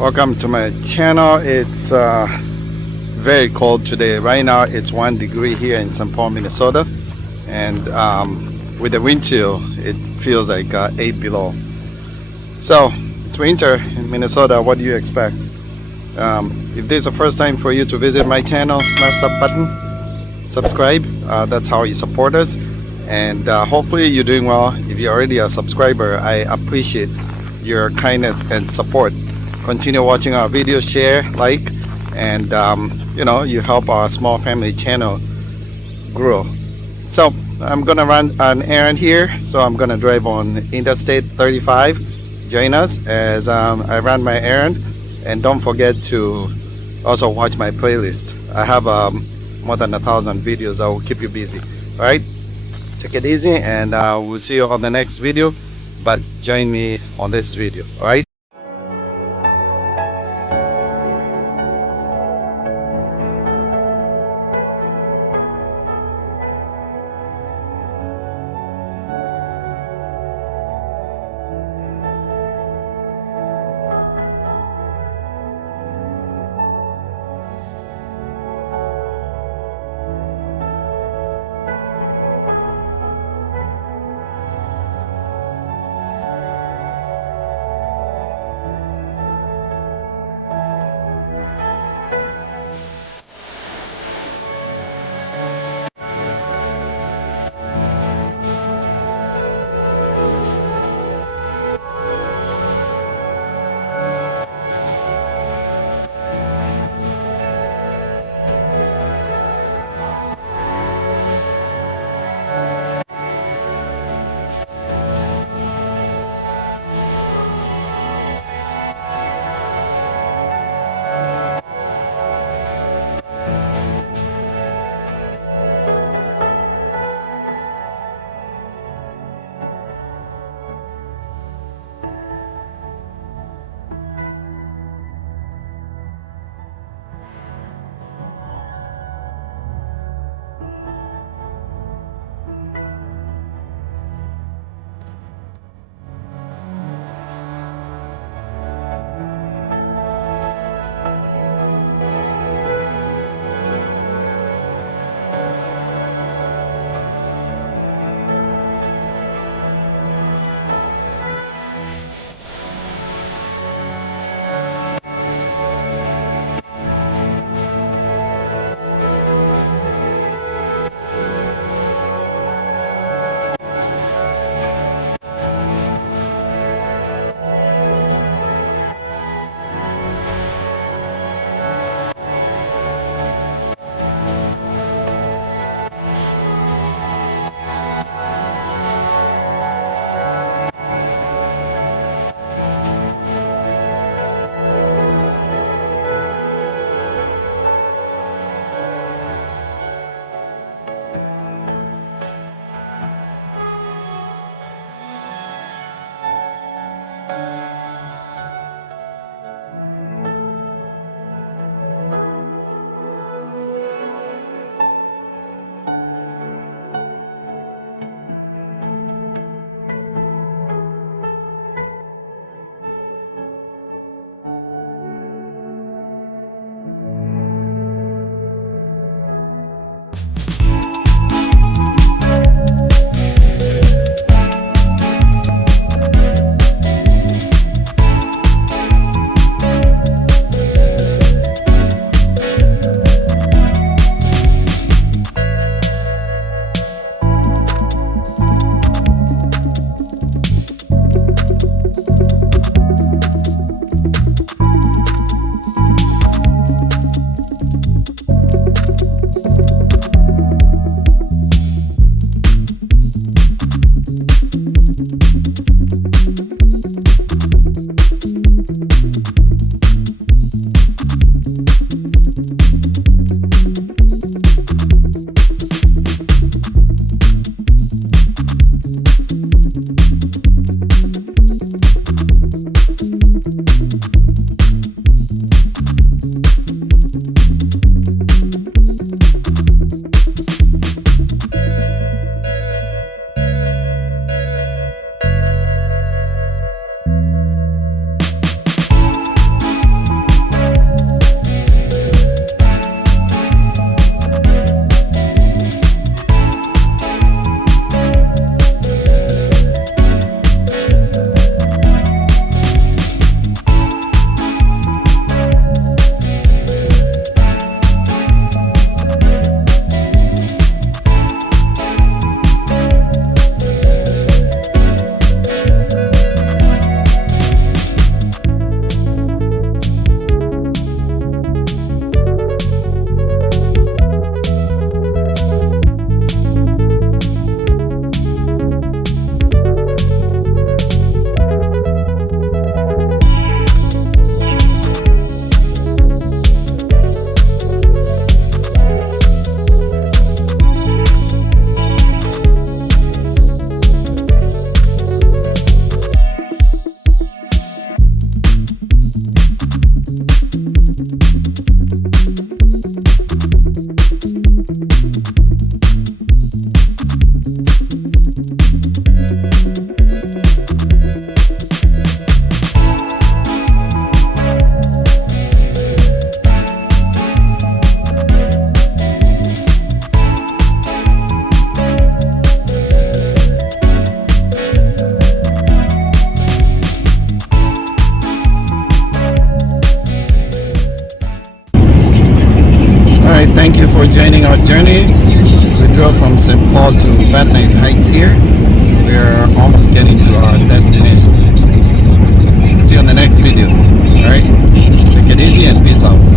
Welcome to my channel. It's very cold today. Right now it's 1 degree here in St. Paul, Minnesota, and with the wind chill it feels like 8 below. So it's winter in Minnesota. What do you expect? If this is the first time for you to visit my channel, smash that button, subscribe. That's how you support us, and hopefully you're doing well. If you're already a subscriber, I appreciate your kindness and support. Continue watching our videos, share, like, and you help our small family channel grow. So I'm gonna run an errand here, so I'm gonna drive on Interstate 35. Join us as I run my errand, and don't forget to also watch my playlist. I have more than 1,000 videos that will keep you busy. All right, take it easy, and we'll see you on the next video, but join me on this video. All right. from St. Paul to Vatnite Heights here. We're almost getting to our destination. See you on the next video. Alright? Take it easy and peace out.